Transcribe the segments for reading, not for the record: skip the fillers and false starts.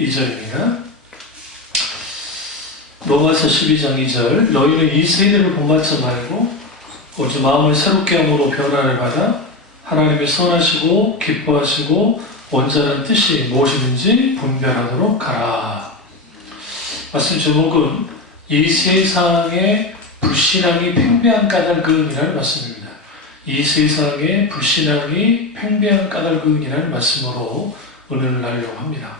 2절입니다. 로마서 12장 2절. 너희는 이 세대를 본받지 말고 오직 마음을 새롭게 함으로 변화를 받아 하나님의 선하시고 기뻐하시고 원자는 뜻이 무엇이든지 분별하도록 하라. 말씀 제목은 이 세상의 불신앙이 팽배한 까닭은이라는 말씀입니다. 이 세상의 불신앙이 팽배한 까닭은이라는 말씀으로 은혜를 나누려고 합니다.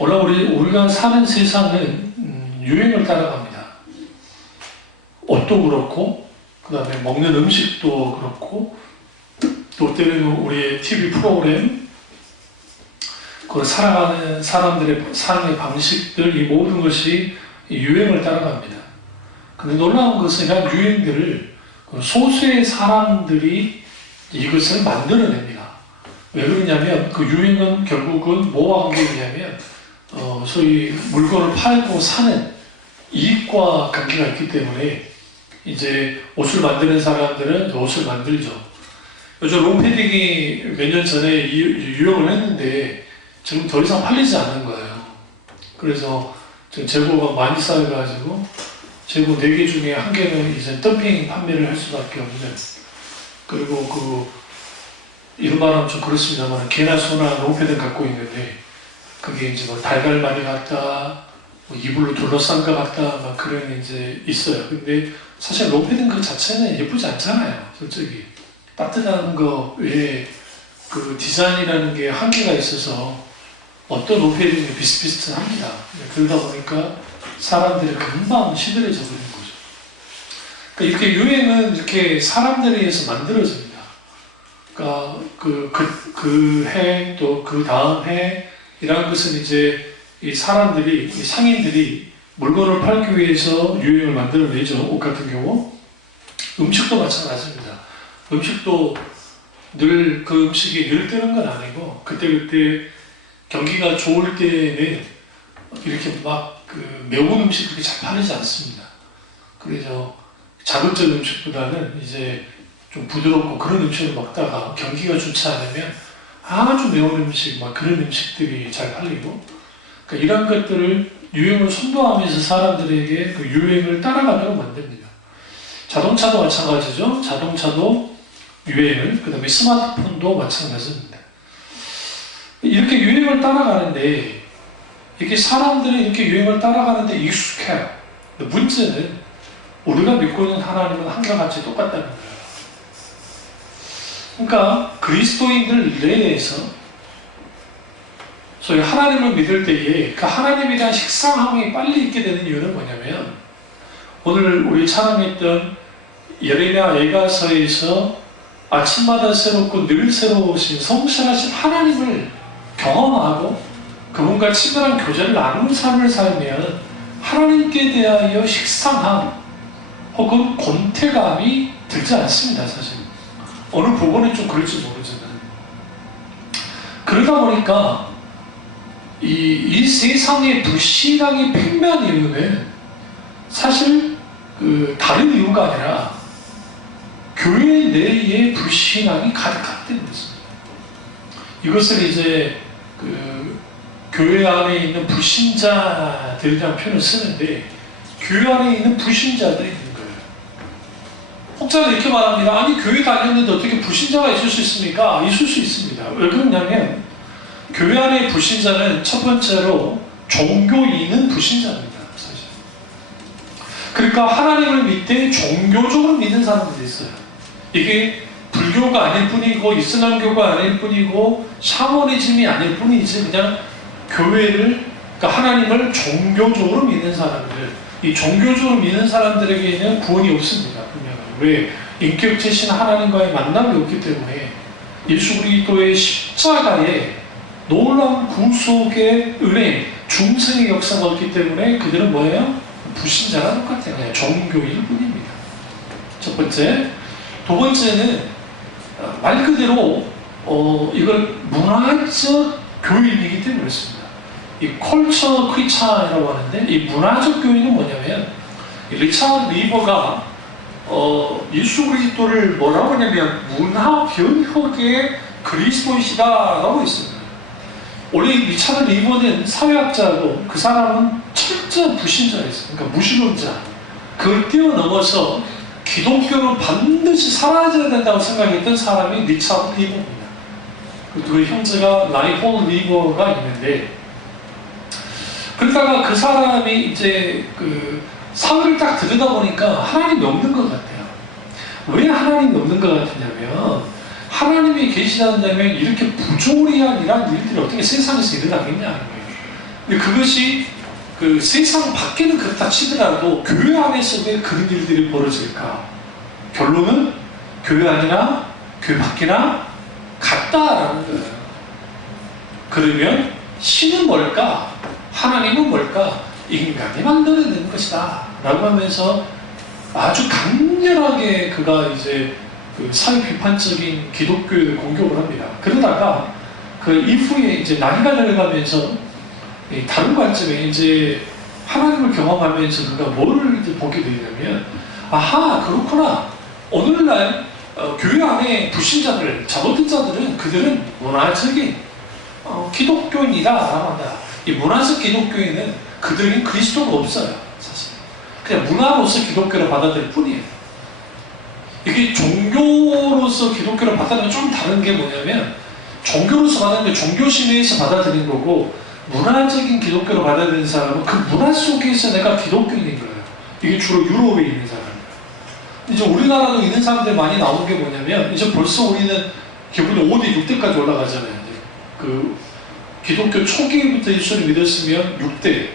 오늘 우리가 사는 세상은 유행을 따라갑니다. 옷도 그렇고, 그 다음에 먹는 음식도 그렇고, 또 때로는 우리의 TV 프로그램, 그 살아가는 사람들의 삶의 방식들, 이 모든 것이 유행을 따라갑니다. 근데 놀라운 것은 이런 유행들을 소수의 사람들이 이것을 만들어냅니다. 왜 그러냐면 그 유행은 결국은 뭐와 관계냐면 소위 물건을 팔고 사는 이익과 관계가 있기 때문에 이제 옷을 만드는 사람들은 옷을 만들죠. 요즘 롱패딩이 몇 년 전에 유행을 했는데 지금 더 이상 팔리지 않는 거예요. 그래서 지금 재고가 많이 쌓여가지고 재고 4개 중에 1개는 이제 덤핑 판매를 할 수밖에 없는, 그리고 이런 말하면 좀 그렇습니다만 개나 소나 롱패딩 갖고 있는데 그게 이제 뭐 달걀말이 같다, 뭐 이불로 둘러싼 것 같다, 막 그런 이제 있어요. 근데 사실 롱패딩 그 자체는 예쁘지 않잖아요. 솔직히 따뜻한 거 외에 그 디자인이라는 게 한계가 있어서 어떤 롱패딩이 비슷비슷합니다. 그러다 보니까 사람들이 금방 시들해져 버리는 거죠. 그러니까 이렇게 유행은 이렇게 사람들에 의해서 만들어집니다. 그러니까 그 해 또 그 다음 해 이런 것은 이제 이 사람들이, 이 상인들이 물건을 팔기 위해서 유행을 만들어내죠. 옷 같은 경우. 음식도 마찬가지입니다. 음식도 늘 그 음식이 늘 뜨는 건 아니고 그때그때 경기가 좋을 때는 이렇게 막 매운 음식 그렇게 잘 팔리지 않습니다. 그래서 자극적인 음식보다는 이제 좀 부드럽고 그런 음식을 먹다가 경기가 좋지 않으면 아주 매운 음식, 막 그런 음식들이 잘 팔리고, 그러니까 이런 것들을 유행을 선도하면서 사람들에게 그 유행을 따라가도록 만듭니다. 자동차도 마찬가지죠. 자동차도 유행을, 그 다음에 스마트폰도 마찬가지입니다. 이렇게 유행을 따라가는데, 이렇게 사람들이 이렇게 유행을 따라가는데 익숙해요. 문제는 우리가 믿고 있는 하나님은 한결같이 똑같다는 거예요. 그러니까 그리스도인들 내에서 소위 하나님을 믿을 때에 그 하나님에 대한 식상함이 빨리 있게 되는 이유는 뭐냐면, 오늘 우리 찬양했던 예레미야 예가서에서 아침마다 새롭고 늘 새로우신 성실하신 하나님을 경험하고 그분과 친밀한 교제를 나누는 삶을 살면 하나님께 대하여 식상함 혹은 권태감이 들지 않습니다. 사실 어느 부분은 좀 그럴지 모르지만, 그러다 보니까 이 세상의 불신앙이 팽배한 이유는 사실 다른 이유가 아니라 교회 내의 불신앙이 가득하다는 것입니다. 이것을 이제 교회 안에 있는 불신자들이라는 표현을 쓰는데, 교회 안에 있는 불신자들이 있는 거예요. 혹자는 이렇게 말합니다. 아니 교회 다녔는데 어떻게 불신자가 있을 수 있습니까? 있을 수 있습니다. 왜 그러냐면 교회 안의 불신자는 첫 번째로 종교인은 불신자입니다. 사실. 그러니까 하나님을 믿되 종교적으로 믿는 사람들이 있어요. 이게 불교가 아닐 뿐이고 이슬람교가 아닐 뿐이고 샤머니즘이 아닐 뿐이지 그냥 교회를, 그러니까 하나님을 종교적으로 믿는 사람들, 이 종교적으로 믿는 사람들에게는 구원이 없습니다. 왜? 인격체신 하나님과의 만남이 없기 때문에 예수 그리스도의 십자가에 놀라운 구속의 은혜, 중생의 역사가 없기 때문에 그들은 뭐예요? 불신자가 똑같아요. 그냥 종교일 뿐입니다. 첫 번째. 두 번째는 말 그대로 이걸 문화적 교인이기 때문에 그렇습니다. 이 컬처 크리스찬이라고 하는데, 이 문화적 교인은 뭐냐면 리차드 리버가 예수 그리스도를 뭐라고 하냐면 문화 변혁의 그리스도이시다라고 있습니다. 원래 리차드 리버는 사회학자고 그 사람은 철저한 불신자였어요. 그러니까 무신론자. 그걸 뛰어넘어서 기독교는 반드시 사라져야 된다고 생각했던 사람이 리차드 리버입니다. 그 형제가 라이홀 리버가 있는데, 그러다가 그 사람이 이제 그 사회를 딱 들여다보니까 하나님이 없는 것 같아요. 왜 하나님이 없는 것 같으냐면, 하나님이 계시다면 이렇게 부조리한 이런 일들이 어떻게 세상에서 일어나겠냐는 거예요. 근데 그것이 그 세상 밖에는 그렇다 치더라도 교회 안에서 왜 그런 일들이 벌어질까? 결론은 교회 안이나 교회 밖이나 같다라는 거예요. 그러면 신은 뭘까? 하나님은 뭘까? 인간이 만들어내는 것이다 라고 하면서 아주 강렬하게 그가 이제 그 사회 비판적인 기독교를 공격을 합니다. 그러다가 그 이후에 이제 나이가 들어가면서 다른 관점에 이제 하나님을 경험하면서 그가 뭐를 이제 보게 되냐면, 아하, 그렇구나. 오늘날 교회 안에 불신자들, 잘못된 자들은 그들은 문화적인 기독교인이다라고 한다. 이 문화적 기독교인은 그들은 그리스도가 없어요. 사실 그냥 문화로서 기독교를 받아들일 뿐이에요. 이게 종교로서 기독교를 받아들이면 좀 다른 게 뭐냐면, 종교로서 받아들이는 게 종교심에서 받아들이는 거고, 문화적인 기독교를 받아들이는 사람은 그 문화 속에서 내가 기독교인인 거예요. 이게 주로 유럽에 있는 사람이에요. 이제 우리나라도 있는 사람들 많이 나온 게 뭐냐면, 이제 벌써 우리는 기본적으로 5대 6대까지 올라가잖아요. 그 기독교 초기부터 예수를 믿었으면 6대,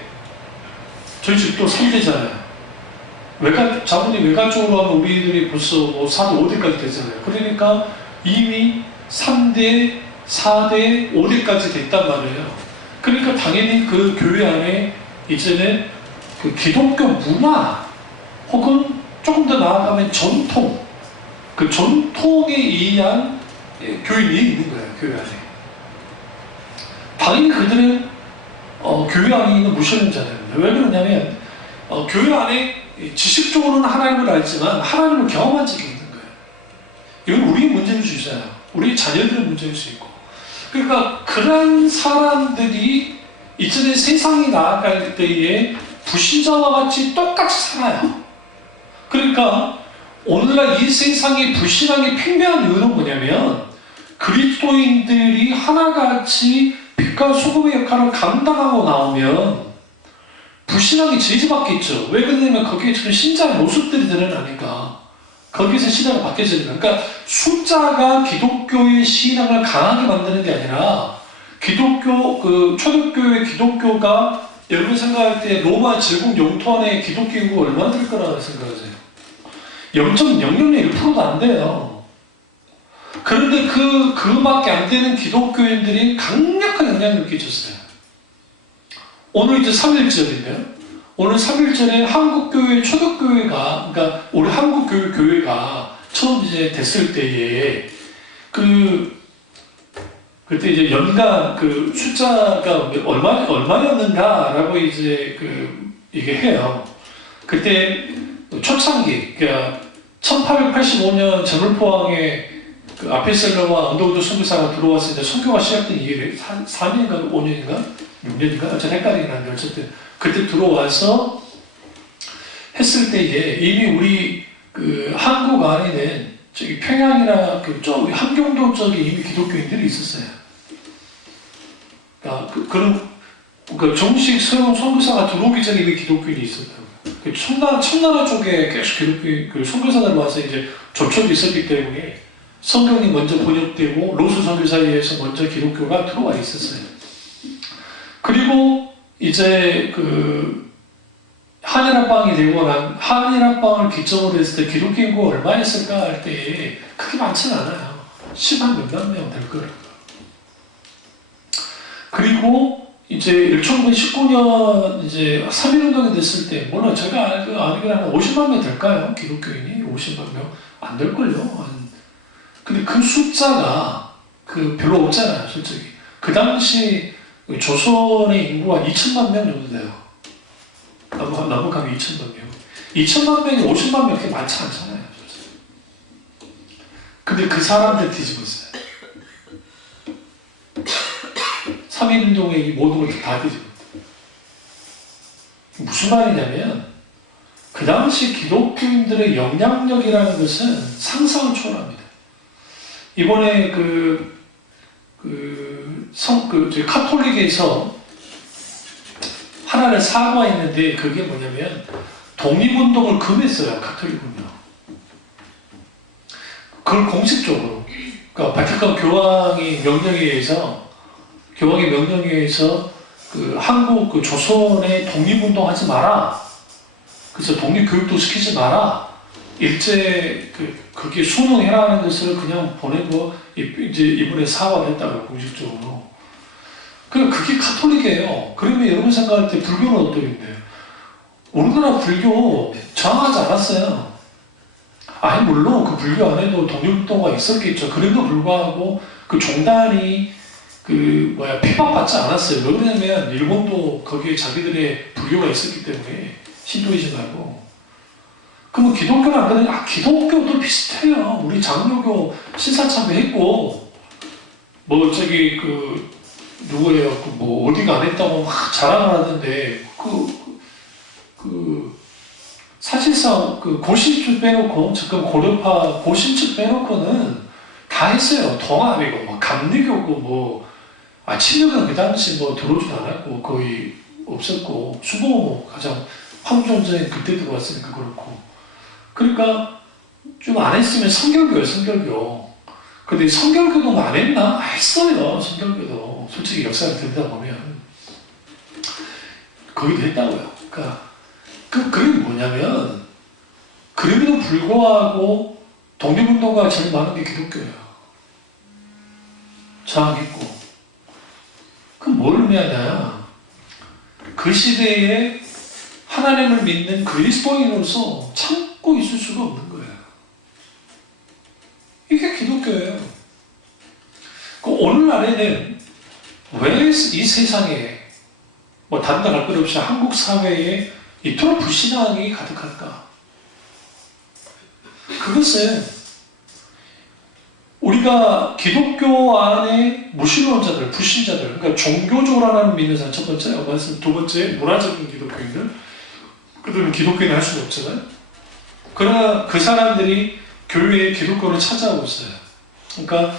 저희 집도 3대잖아요. 자본이 외가 쪽으로 하면 우리들이 벌써 뭐 4대, 5대까지 되잖아요. 그러니까 이미 3대, 4대, 5대까지 됐단 말이에요. 그러니까 당연히 그 교회 안에 이제는 그 기독교 문화 혹은 조금 더 나아가면 전통, 그 전통에 의한 교인이 있는 거예요. 교회 안에. 당연히 그들은 교회 안에 있는 무신론자들입니다. 왜 그러냐면 교회 안에 지식적으로는 하나님을 알지만 하나님을 경험한 적이 있는 거예요. 이건 우리의 문제일 수 있어요. 우리 자녀들의 문제일 수 있고. 그러니까 그런 사람들이 이전에 세상이 나아갈 때에 불신자와 같이 똑같이 살아요. 그러니까 오늘날 이 세상에 불신앙이 팽배한 이유는 뭐냐면, 그리스도인들이 하나같이 빛과 소금의 역할을 감당하고 나오면 불신앙이 제지받겠죠. 왜 그러냐면 거기에 지금 신자의 모습들이 드러나니까 거기서 신앙이 바뀌어지는 거예요. 그러니까 숫자가 기독교의 신앙을 강하게 만드는 게 아니라, 기독교, 초대교회 기독교가 여러분 생각할 때 로마 제국 영토 안에 기독교 인구가 얼마나 될 거라고 생각하세요? 0.001%도 안 돼요. 그런데 그밖에 안 되는 기독교인들이 강력한 영향력을 끼쳤어요. 오늘 이제 3.1절인데요. 오늘 3.1절에 한국교회 초대교회가, 그러니까 우리 한국교회가 처음 이제 됐을 때에 그때 이제 연간 그 숫자가 얼마였는가라고 이제 이게 해요. 그때 초창기, 그러니까 1885년 제물포항에 그 아페셀러와 언더우드 선교사가 들어와서 이제 선교가 시작된 이게 4년인가 5년인가 6년인가 어쨌든 헷갈리긴 한데, 어쨌든 그때 들어와서 했을 때에 이미 우리 그 한국 안에는 저기 평양이나 그쪽 함경도 쪽에 이미 기독교인들이 있었어요. 그러니까 그런 정식 서영 선교사가 들어오기 전에 이미 기독교인이 있었다고. 청나라 쪽에 계속 기독교인 그 선교사들 와서 이제 접촉이 있었기 때문에 성경이 먼저 번역되고 로스 선교사에 의해서 먼저 기독교가 들어와 있었어요. 그리고 이제 한일합방이 되고 난 한일합방을 기점으로 했을 때 기독교 인구가 얼마였을까 할 때 그렇게 많지는 않아요. 10만 몇만 명 될 거예요. 그리고 이제 1919년 이제 3.1운동이 됐을 때, 물론 제가 알기로는 한 50만 명 될까요? 기독교인이 50만 명 안 될걸요. 근데 그 숫자가 별로 없잖아요, 솔직히. 그 당시 조선의 인구가 2천만 명 정도 돼요. 남북한이 2천만 명. 2천만 명이 50만 명 그렇게 많지 않잖아요. 근데 그 사람들 뒤집었어요. 3.1운동의 이 모든 것을 다 뒤집었다. 무슨 말이냐면 그 당시 기독교인들의 영향력이라는 것은 상상을 초월합니다. 이번에 저희 카톨릭에서 하나를 사과했는데 그게 뭐냐면 독립운동을 금했어요. 카톨릭은요. 그걸 공식적으로 그러니까 바티칸 교황의 명령에 의해서 한국 조선에 독립운동하지 마라. 그래서 독립교육도 시키지 마라. 일제 그게 순응해라는 것을 그냥 보내고 이제 이번에 사과를 했다고요. 공식적으로. 그게 카톨릭이에요. 그러면 여러분 생각할 때 불교는 어떠겠네요? 우리나라 불교 저항하지 않았어요. 아니 물론 그 불교 안에도 독립운동가 있었겠죠. 그래도 불구하고 그 종단이 핍박받지 않았어요. 왜 그러냐면 일본도 거기에 자기들의 불교가 있었기 때문에 신도이즘하고. 그러면 기독교는 안 그러냐? 기독교도 비슷해요. 우리 장로교 신사참배했고 누구예요? 어디가 안 했다고 막 자랑을 하던데 사실상 고신축 빼놓고 지금 고려파 고신축 빼놓고는 다 했어요. 동아리고 감리교고 친교는 그 당시 들어오지도 않았고 거의 없었고 수보 가장 황존전에 그때 들어왔으니까 그렇고. 그러니까 좀 안 했으면 성결교예요. 성결교. 근데 성결교도 안 했나? 했어요. 성결교도 솔직히 역사를 들다 보면 거기도 했다고요. 그러니까 그게 뭐냐면 그럼에도 불구하고 독립운동가가 제일 많은 게 기독교예요. 저항했고. 그럼 뭘 의미하냐? 그 시대에 하나님을 믿는 그리스도인으로서 참고 있을 수가 없는 거예요. 이게 기독교예요. 오늘날에는 왜 이 세상에 다른 데 갈 것 없이 한국 사회에 이토록 불신앙이 가득할까? 그것은 우리가 기독교 안에 무신론자들, 불신자들, 그러니까 종교적으로 하나님 믿는 사람 첫 번째, 두 번째 문화적인 기독교인들, 그들은 기독교인을 할 수는 없잖아요. 그러나 그 사람들이 교회에 기독교를 찾아오고 있어요. 그러니까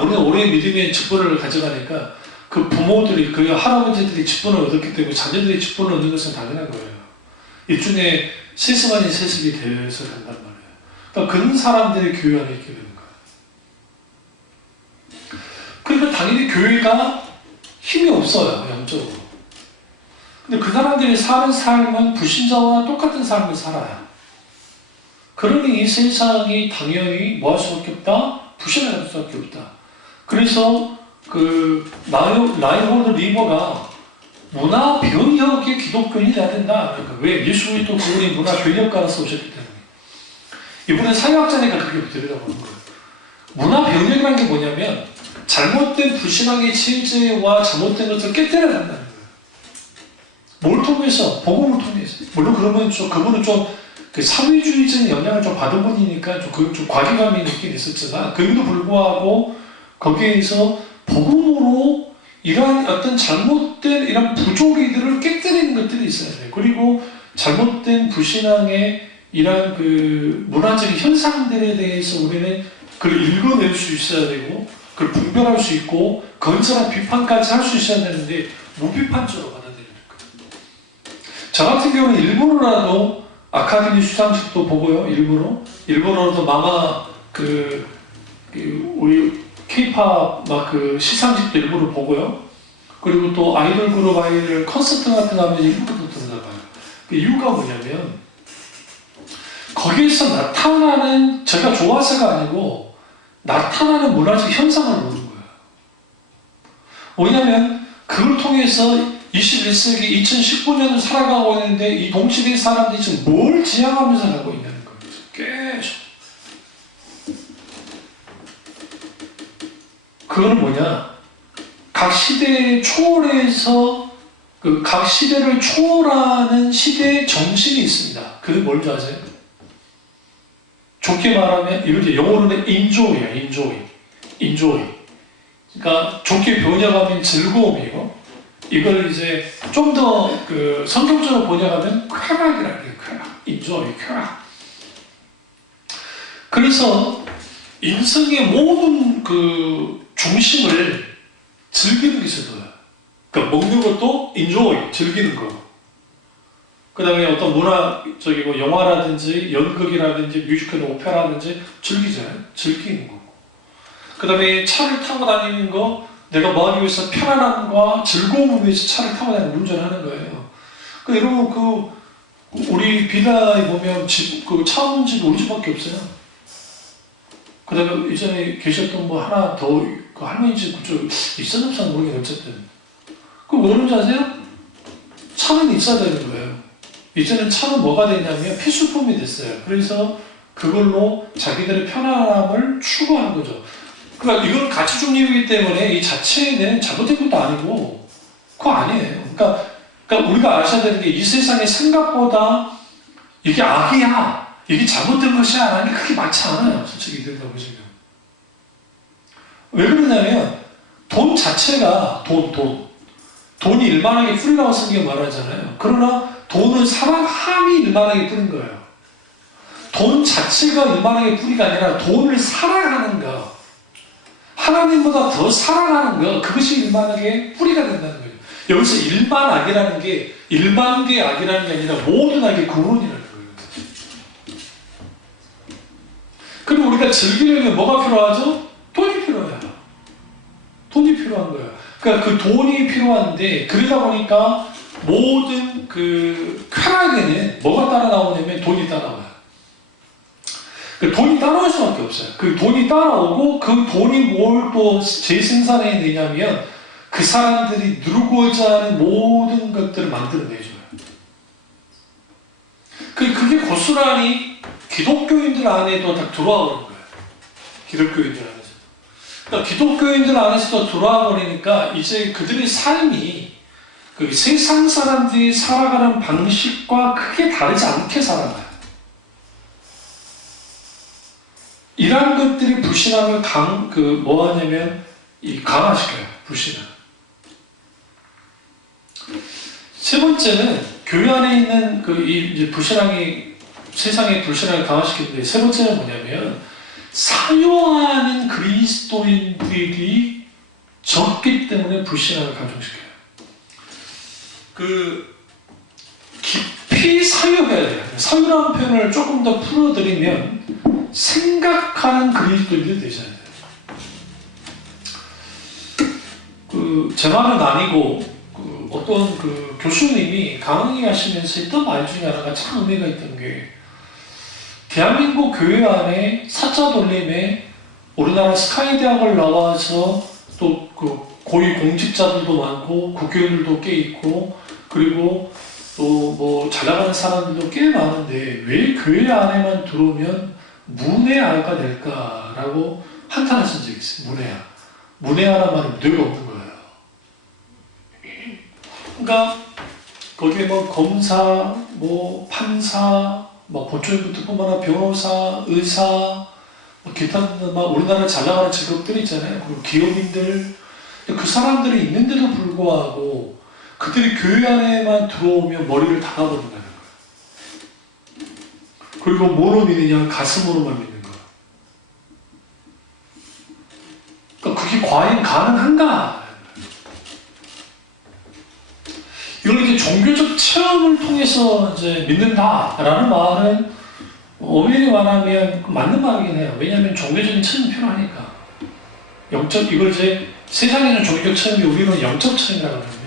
우리는 오래 믿음의 직분을 가져가니까 그 부모들이, 그 할아버지들이 직분을 얻었기 때문에 자녀들이 직분을 얻는 것은 당연한 거예요. 일종의 세습 아닌 세습이 되어서 간단 말이에요. 그러니까 그런 사람들이 교회 안에 있게 되는 거예요. 그러니까 당연히 교회가 힘이 없어요. 영적으로. 근데 그 사람들이 사는 삶은 불신자와 똑같은 삶을 살아요. 그러니 이 세상이 당연히 뭐 할 수밖에 없다? 불신할 수밖에 없다. 그래서 라이홀드 리버가 문화 변혁의 기독교인이 돼야 된다. 그러니까 왜? 예수님도 그분이 문화 변혁가로서 오셨기 때문에. 이번에 사회학자니까 그렇게 들여다보는 거예요. 문화 변혁이라는 게 뭐냐면 잘못된 불신앙의 체제와 잘못된 것을 깨뜨려야 한다는 거예요. 뭘 통해서? 복음을 통해서. 물론 그러면 그분은 좀 사회주의적인 영향을 좀 받은 분이니까 좀 과기감이 있긴 있었지만 그럼에도 불구하고 거기에서 복음으로 이러한 어떤 잘못된 이런 부조리들을 깨뜨리는 것들이 있어야 돼요. 그리고 잘못된 불신앙의 이러한 문화적인 현상들에 대해서 우리는 그걸 읽어낼 수 있어야 되고 그걸 분별할 수 있고 건설한 비판까지 할 수 있어야 되는데 무비판적으로 받아들이는 거예요. 저 같은 경우는 일부러라도 아카데미 수상식도 보고요. 일부러라도 마마 우리 K-팝 시상식도 일부러 보고요. 그리고 또 아이돌 그룹 아이들 콘서트 같은 거 하면 일부러도 들어가요. 그 이유가 뭐냐면 거기에서 나타나는 제가 좋아서가 아니고 나타나는 문화적 현상을 보는 거예요. 왜냐하면 그걸 통해서 21세기 2019년을 살아가고 있는데 이 동시대의 사람들이 지금 뭘 지향하면서 가고 있냐는 거예요. 계속. 그거는 뭐냐? 각 시대를 초월해서 각 시대를 초월하는 시대의 정신이 있습니다. 그게 뭔지 아세요? 좋게 말하면 이걸 영어로는 enjoy예요. enjoy. 그러니까 좋게 번역하면 즐거움이고, 이걸 이제 좀 더 그 성경적으로 번역하면 쾌락이라는 게 쾌락, 인조이 쾌락. 그래서 인생의 모든 그 중심을 즐기는 게 있어요. 그러니까 먹는 것도 인조이, 즐기는 거. 그 다음에 어떤 문화적이고 영화라든지 연극이라든지 뮤지컬 오페라라든지 즐기잖아요. 즐기는 거고. 그 다음에 차를 타고 다니는 거, 내가 뭐 하기 위해서 편안함과 즐거움을 위해서 차를 타고 다니는 운전하는 거예요. 그 여러분 우리 비다에 보면 차 없는 집이 우리 집밖에 없어요. 그 다음에 이전에 계셨던 뭐 하나 더 그 할머니 집 그쪽 있었나 없었나 모르겠는데 어쨌든. 그럼 왜 그런지 아세요? 차는 있어야 되는 거예요. 이제는 차는 뭐가 되냐면 필수품이 됐어요. 그래서 그걸로 자기들의 편안함을 추구하는 거죠. 그러니까 이건 가치 중립이기 때문에 이 자체에는 잘못된 것도 아니고 그거 아니에요. 그러니까 우리가 아셔야 되는 게 이 세상에 생각보다 이게 악이야, 이게 잘못된 것이야 라는 게 그렇게 많지 않아요. 솔직히 이들다 보시면. 왜 그러냐면 돈 자체가 돈이 일만하게 뿌리라고 성경이 말하잖아요. 그러나 돈은 사랑함이 일만하게 뿌린 거예요. 돈 자체가 일만하게 뿌리가 아니라 돈을 사랑하는 거, 하나님보다 더 사랑하는 거, 그것이 일만하게 뿌리가 된다는 거예요. 여기서 일반 악이라는 게 일반계 악이라는 게 아니라 모든 악의 근원이라는 거예요. 그리고 우리가 즐기려면 뭐가 필요하죠? 돈이 필요해요. 돈이 필요한 거예요. 그러니까 그 돈이 필요한데, 그러다 보니까 모든 그 쾌락에는 뭐가 따라 나오냐면 돈이 따라와요. 그 돈이 따라올 수밖에 없어요. 그 돈이 따라오고 그 돈이 뭘 또 재생산해내냐면 그 사람들이 누르고자 하는 모든 것들을 만들어내줘요. 그게 고스란히 기독교인들 안에도 다 들어와 버린 거예요. 기독교인들 안에서. 그러니까 기독교인들 안에서도 들어와 버리니까 이제 그들의 삶이 그 세상 사람들이 살아가는 방식과 크게 다르지 않게 살아가요. 이러한 것들이 불신앙을 뭐하냐면 강화시켜요. 불신앙. 세 번째는 교회 안에 있는 이제 불신앙이 세상의 불신앙을 강화시키는데, 세 번째는 뭐냐면 사유하는 그리스도인들이 적기 때문에 불신앙을 강조시켜요. 깊이 사유해야 돼요. 사유라는 표현을 조금 더 풀어드리면 생각하는 그리스도인들이 되셔야 돼요. 제 말은 아니고 어떤 교수님이 강의하시면서 했던 말 중에 하나가 참 의미가 있던 게, 대한민국 교회 안에 사자 돌림에 우리나라 스카이 대학을 나와서 또 고위 공직자들도 많고 국회의원들도 꽤 있고, 그리고 또 뭐 잘 나가는 사람들도 꽤 많은데 왜 교회 안에만 들어오면 문외아가 될까라고 한탄하신 적이 있어요. 문외아란 말은 뇌가 없는 거예요. 그러니까 거기에 뭐 검사, 뭐 판사, 뭐 법조인부터뿐만 아니라 변호사, 의사, 뭐 기타 막 우리나라 잘 나가는 직업들 있잖아요. 그리고 기업인들, 그 사람들이 있는데도 불구하고 그들이 교회 안에만 들어오면 머리를 닫아버린다는 거예요. 그리고 뭐로 믿느냐? 가슴으로만 믿는 거예요. 그러니까 그게 과연 가능한가? 이걸 이제 종교적 체험을 통해서 이제 믿는다라는 말은 엄밀히 말하면 맞는 말이긴 해요. 왜냐하면 종교적인 체험이 필요하니까. 이걸 이제 세상에는 종교적 체험이, 우리는 영적 체험이라고 하는데,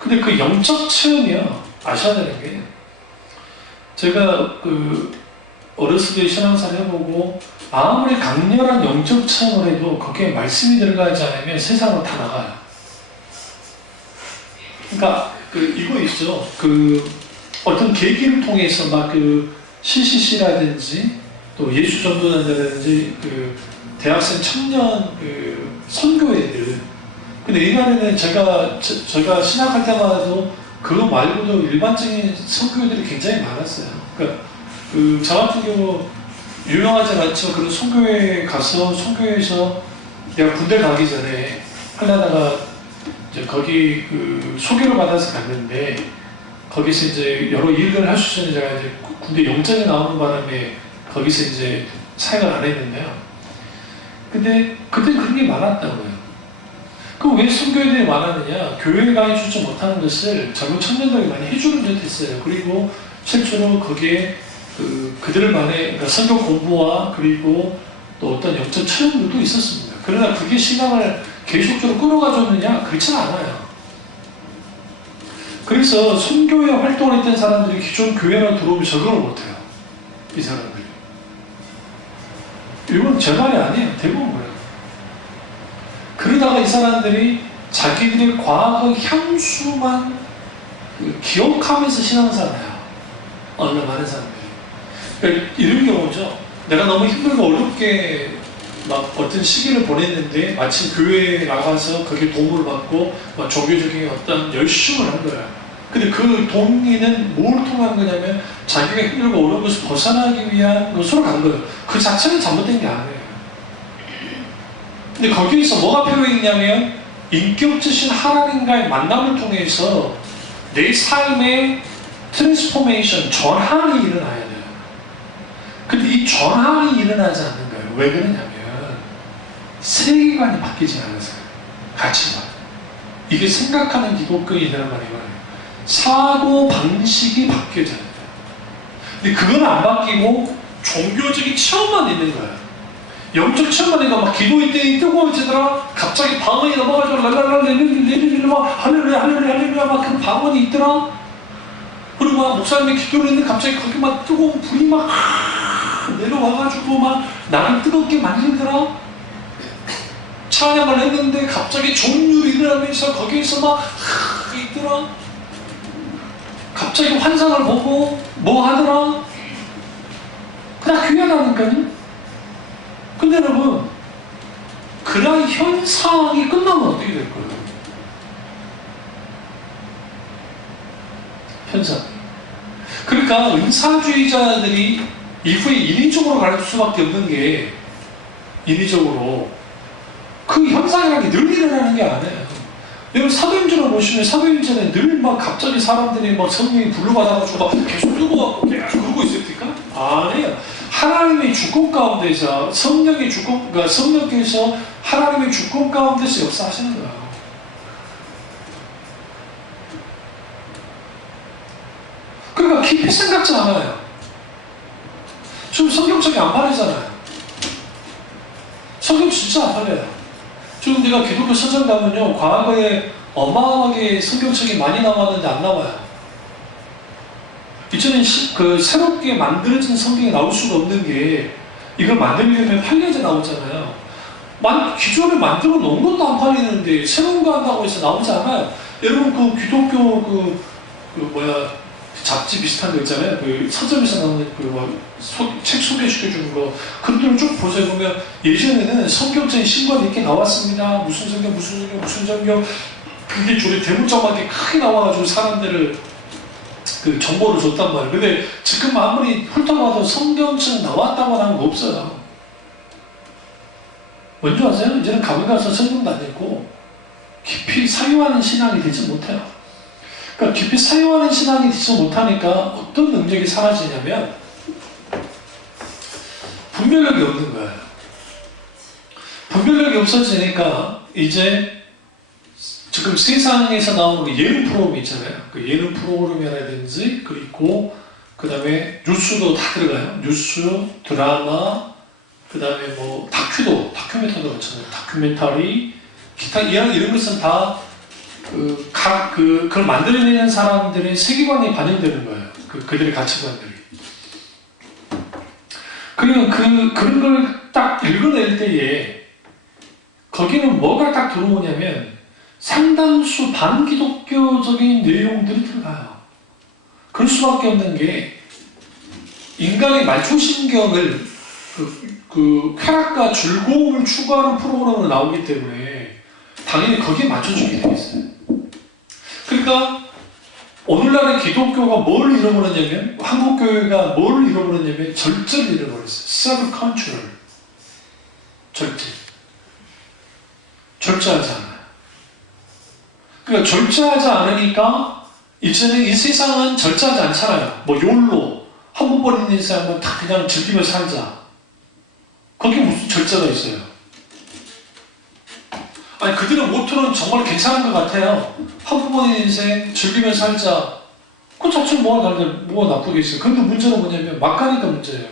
근데 그 영적 체험이요, 아셔야 되는 게, 제가 어렸을 때 신앙생활 해보고 아무리 강렬한 영적 체험을 해도 거기에 말씀이 들어가지 않으면 세상으로 다 나가요. 그러니까 이거 있죠. 어떤 계기를 통해서 막 CCC라든지 또 예수 전도단이라든지 대학생 청년 선교회들. 근데 옛날에는 제가 신학할 때마다도 그거 말고도 일반적인 선교회들이 굉장히 많았어요. 그러니까 저 같은 경우 유명하지 않지만 그런 선교회에 가서 선교회에서 내가 군대 가기 전에 하려다가 이제 거기 그 소개를 받아서 갔는데 거기서 이제 여러 일을 할 수 있는 제가 이제 군대 영장이 나오는 바람에 거기서 이제 사역을 안 했는데요. 근데 그때 그런 게 많았다고요. 그럼 왜 선교회들이 많았느냐? 교회에 가해주지 못하는 것을 젊은 청년들이 많이 해주는 듯했어요. 그리고 실제로 거기에 그들만의 그러니까 선교 공부와 그리고 또 어떤 영적 체험들도 있었습니다. 그러나 그게 신앙을 계속적으로 끌어가줬느냐? 그렇진 않아요. 그래서 선교회 활동을 했던 사람들이 기존 교회로 들어오면 적응을 못해요. 이 사람들이. 이건 제 말이 아니에요. 대부분 그래요. 그러다가 이 사람들이 자기들의 과거 향수만 기억하면서 신앙생활해요. 어느 많은 사람들이. 그러니까 이런 경우죠. 내가 너무 힘들고 어렵게 막 어떤 시기를 보냈는데 마침 교회에 나가서 거기에 도움을 받고 막 종교적인 어떤 열심을 한 거야. 근데 그 동의는 뭘 통한 거냐면 자기가 힘들고 어려운 것을 벗어나기 위한 것으로 간 거예요. 그 자체는 잘못된 게 아니에요. 근데 거기에서 뭐가 필요했냐면 인격주신 하나님과의 만남을 통해서 내 삶의 트랜스포메이션, 전환이 일어나야 돼요. 근데 이 전환이 일어나지 않는 거예요. 왜 그러냐면 세계관이 바뀌지 않아서요. 가치관. 이게 생각하는 기독교인이라는 말이에요. 사고 방식이 바뀌어져야 돼요. 근데 그건 안 바뀌고 종교적인 체험만 있는 거예요. 영적 체험만 있는 거 막 기도할 때 뜨거워지더라. 갑자기 방언이 넘어가지고 랄랄랄랄랄랄랄랄 막 할렐루야 할렐루야 할렐루야 막 그 방언이 있더라. 그리고 막 목사님이 기도를 했는데 갑자기 거기 막 뜨거운 불이 막 내려와가지고 막 나를 뜨겁게 만들더라. 찬양을 했는데 갑자기 종률이 일어나면서 거기에서 막 있더라. 갑자기 환상을 보고 뭐 하더라. 그냥 귀하다니까요. 근데 여러분 그런 현상이 끝나면 어떻게 될 거예요? 현상. 그러니까 은사주의자들이 이후에 인위적으로 가르칠 수밖에 없는 게 인위적으로 그 현상이라는 게 늘 일어나는 게 아니에요. 여러분 사도행전을 보시면 사도행전에 늘 막 갑자기 사람들이 막 성령이 불러받아가지고 막 계속 뜨거워갖고 계속 그러고 있습니까? 아니에요. 하나님의 주권 가운데서 성령의 주권, 그러니까 성령께서 하나님의 주권 가운데서 역사하시는 거예요. 그러니까 깊이 생각지 않아요. 지금 성경책이 안 팔리잖아요. 성경 진짜 안 팔려요. 지금 내가 기독교 서점 가면요, 과거에 어마어마하게 성경책이 많이 나왔는데 안 나와요. 이전에 새롭게 만들어진 성경이 나올 수가 없는 게 이걸 만들려면 8년째 나오잖아요. 기존에 만들어 놓은 것도 안 팔리는데 새로운 거 한다고 해서 나오지 않아요. 여러분 그 기독교 잡지 비슷한 거 있잖아요. 그 서점에서 나오는 책 소개시켜주는 거. 그것들을 쭉 보세요. 보면 예전에는 성경적인 신관이 이렇게 나왔습니다. 무슨 성경, 무슨 성경, 무슨 성경. 그게 줄에 대문짝만 크게 나와가지고 사람들을 그 정보를 줬단 말이에요. 근데 지금 아무리 훑어봐도 성경책 나왔다고 하는 거 없어요. 뭔지 아세요? 이제는 가면 가서 성경도 안 읽고 깊이 사유하는 신앙이 되지 못해요. 그러니까 깊이 사유하는 신앙이 되지 못하니까 어떤 능력이 사라지냐면 분별력이 없는 거예요. 분별력이 없어지니까 이제 지금 세상에서 나오는 예능 프로그램 있잖아요. 그 예능 프로그램이라든지 그리고 그 다음에 뉴스도 다 들어가요. 뉴스, 드라마, 그 다음에 뭐 다큐멘터리도 그렇잖아요. 다큐멘터리, 기타 이런 것은 다 그걸 만들어내는 사람들의 세계관이 반영되는 거예요. 그들의 가치관들이. 그러면 그런 걸 딱 읽어낼 때에 거기는 뭐가 딱 들어오냐면 상당수 반기독교적인 내용들이 들어가요. 그럴 수밖에 없는 게 인간의 말초신경을 그 쾌락과 즐거움을 추구하는 프로그램으로 나오기 때문에 당연히 거기에 맞춰주게 되어 있어요. 그러니까 오늘날의 기독교가 뭘 잃어버렸냐면 한국교회가 뭘 잃어버렸냐면 절제를 잃어버렸어요. self-control. 절제하지 않아요. 그러니까 절제하지 않으니까 이제는 이 세상은 절제하지 않잖아요. 뭐 욜로 한 번 버리는 인생은 다 그냥 즐기며 살자. 거기에 무슨 절제가 있어요? 아니 그들의 모토는 정말 괜찮은 것 같아요. 한 번 버리는 인생 즐기며 살자. 그 자체는 뭐가 나쁘게 있어요. 근데 문제는 뭐냐면 막 가니까 문제예요.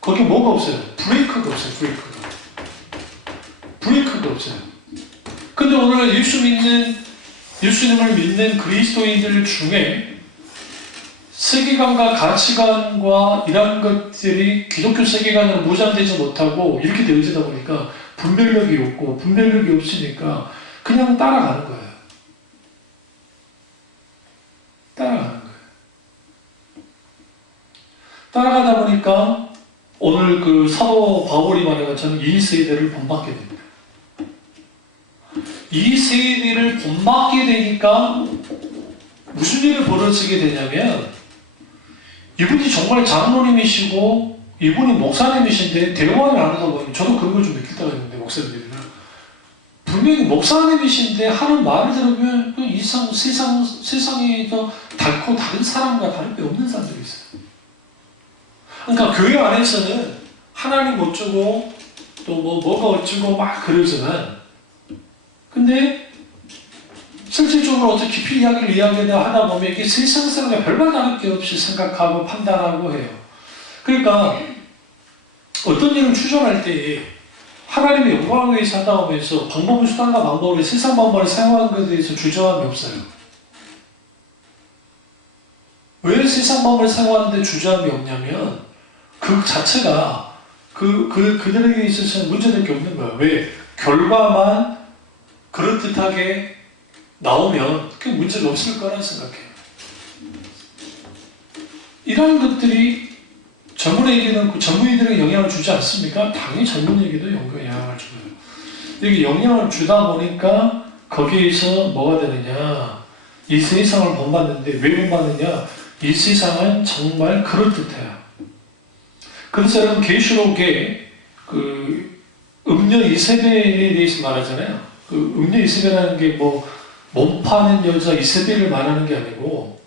거기에 뭐가 없어요? 브레이크가 없어요. 브레이크가 없어요. 근데 오늘 예수님을 믿는 그리스도인들 중에 세계관과 가치관과 이런 것들이 기독교 세계관으로 무장되지 못하고 이렇게 되어지다 보니까 분별력이 없고 분별력이 없으니까 그냥 따라가는 거예요. 따라가다 보니까 오늘 그 사도 바울이 말한 것처럼 이 세대를 본받게 됩니다. 이 세대를 본받게 되니까 무슨 일이 벌어지게 되냐면 이분이 정말 장로님이시고 이분이 목사님이신데 대화를 안 하다 보면 저도 그런 걸 좀 느낄 때가 있는데 목사님들이랑 분명히 목사님이신데 하는 말을 들으면 그 세상에서 달고 다른 사람과 다를 게 없는 사람들이 있어요. 그러니까 교회 안에서는 하나님 어쩌고 또 뭐가 어쩌고 막 그러지만 근데 실질적으로 어떻게 깊이 이야기를 하다 보면 이게 세상 사람과 별반 다를 게 없이 생각하고 판단하고 해요. 그러니까 어떤 일을 추정할 때 하나님의 영광을 위해서 하다 보면서 방법을 수단과 방법을 세상 방법을 사용하는 것에 대해서 주저함이 없어요. 왜 세상 방법을 사용하는데 주저함이 없냐면 그 자체가 그들에게 있어서는 문제될 게 없는 거예요. 왜? 결과만 그럴듯하게 나오면 그 문제가 없을 거라 생각해요. 이런 것들이 젊은이들에게 영향을 주지 않습니까? 당연히 젊은이에게도 영향을 줘요. 이게 영향을 주다 보니까 거기에서 뭐가 되느냐? 이 세상을 본받는데 왜 본받느냐? 이 세상은 정말 그럴듯해요. 그래서 여러분 계시록에 그 음녀 이세벨에 대해서 말하잖아요. 그 음녀 이세벨이라는 게 몸 파는 여자 이세벨을 말하는 게 아니고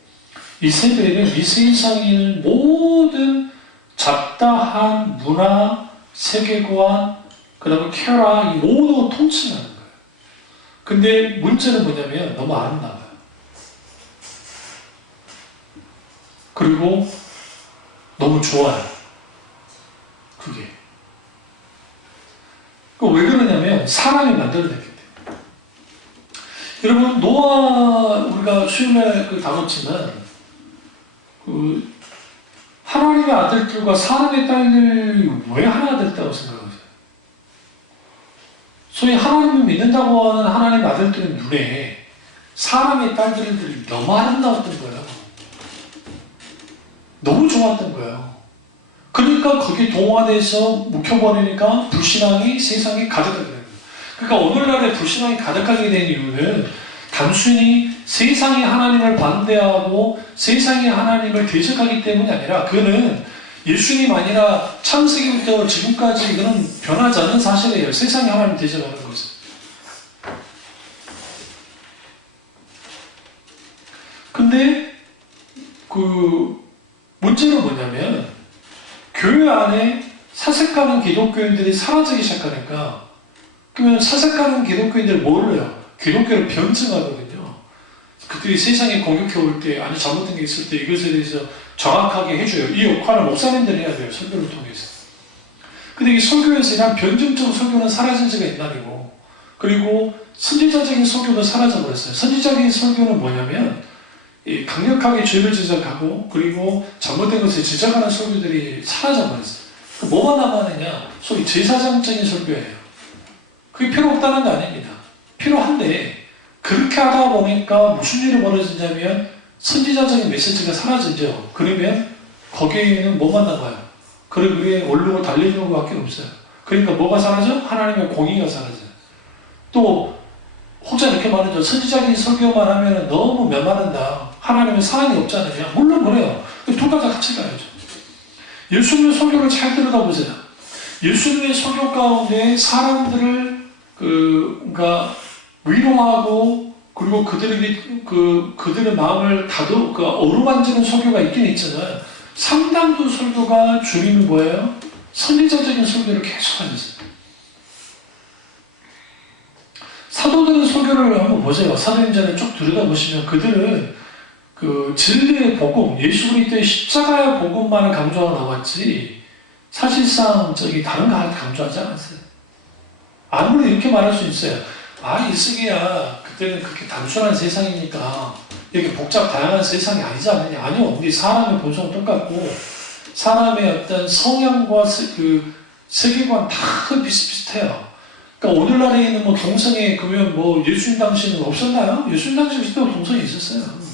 이세벨은 이 세상에 있는 모든 잡다한 문화, 세계관, 그 다음에 쾌락 이 모든 걸 통칭하는 거예요. 근데 문제는 뭐냐면 너무 아름다워요. 그리고 너무 좋아요. 그게. 왜 그러냐면 사람이 만들어냈기 때문에. 여러분 노아 우리가 수요일에 다뤘지만 하나님의 아들들과 사람의 딸들 왜 하나 됐다고 생각하세요? 소위 하나님을 믿는다고 하는 하나님의 아들들의 눈에 사람의 딸들이 너무 아름다웠던 거예요. 너무 좋았던 거예요. 그러니까 거기에 동화돼서 묵혀버리니까 불신앙이 세상에 가득하게 되는 거예요. 그러니까 오늘날에 불신앙이 가득하게 된 이유는 단순히 세상이 하나님을 반대하고 세상이 하나님을 대적하기 때문이 아니라 그는 예수님 아니라 창세기부터 지금까지 이거는 변하지 않는 사실이에요. 세상이 하나님을 대적하는 것은. 근데 문제는 뭐냐면 교회 안에 사색하는 기독교인들이 사라지기 시작하니까 그러면 사색하는 기독교인들 뭘 해요? 기독교를 변증하거든요. 그들이 세상에 공격해 올 때 아니 잘못된 게 있을 때 이것에 대해서 정확하게 해줘요. 이 역할을 목사님들이 해야 돼요. 설교를 통해서. 근데 이 설교에서 이런 변증적 설교는 사라진 지가 옛날이고 그리고 선지자적인 설교도 사라져버렸어요. 선지자적인 설교는 뭐냐면 강력하게 죄를 지적하고 그리고 잘못된 것을 지적하는 설교들이 사라져버렸어요. 뭐가 남았느냐? 소위 제사장적인 설교예요. 그게 필요 없다는 거 아닙니다. 필요한데 그렇게 하다 보니까 무슨 일이 벌어지냐면 선지자적인 메시지가 사라지죠. 그러면 거기에는 뭐만 남아요? 그 위에 원룸을 달리는 것밖에 없어요. 그러니까 뭐가 사라져? 하나님의 공의가 사라져요. 또 혹자 이렇게 말하죠. 선지자적인 설교만 하면 너무 메마른다. 하나님의 사랑이 없잖아요. 물론 그래요. 둘 다 같이 가야죠. 예수님의 설교를 잘 들여다보세요. 예수님의 설교 가운데 사람들을 그러니까 위로하고 그리고 그들의 마음을 어루만지는 설교가 있긴 있잖아요. 상당수 설교가 주님이 뭐예요? 선지자적인 설교를 계속 하셨어요. 사도들의 설교를 한번 보세요. 사도행전을 쭉 들여다보시면 그들은 진리의 복음, 예수 그리스도의 십자가의 복음만을 강조하고 나왔지 사실상 다른 거 강조하지 않았어요. 아무리 이렇게 말할 수 있어요. 이스기야 그때는 그렇게 단순한 세상이니까 이렇게 복잡 다양한 세상이 아니지 않느냐. 아니요. 우리 사람의 본성은 똑같고 사람의 어떤 성향과 세계관 다 비슷비슷해요. 그러니까 오늘날에 있는 동성애 그러면 예수님 당시에는 없었나요? 예수님 당시에도 동성애 있었어요.